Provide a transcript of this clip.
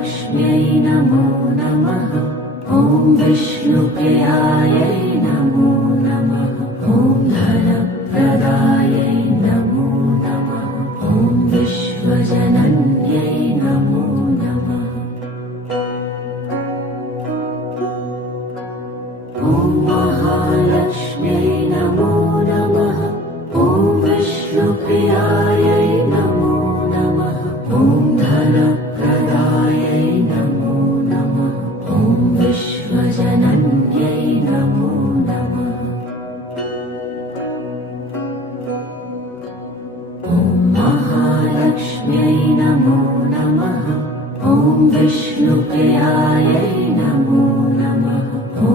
महालक्ष्म्यै नमो नमः। ॐ विष्णुप्रियायै नमो नमः। ॐ धनप्रदायै नमो नमः। ॐ विश्वजनन्यै नमो नमः। ॐ महालक्ष्म्यै नमो नमः। ॐ विष्णुप्रियायै नमो नमः। ॐ धनप्रदायै नमो नमः। ॐ विश्वजनन्यै नमो नमः। ॐ महालक्ष्म्यै नमो नमः। ॐ विष्णुप्रियायै नमो नमः। ॐ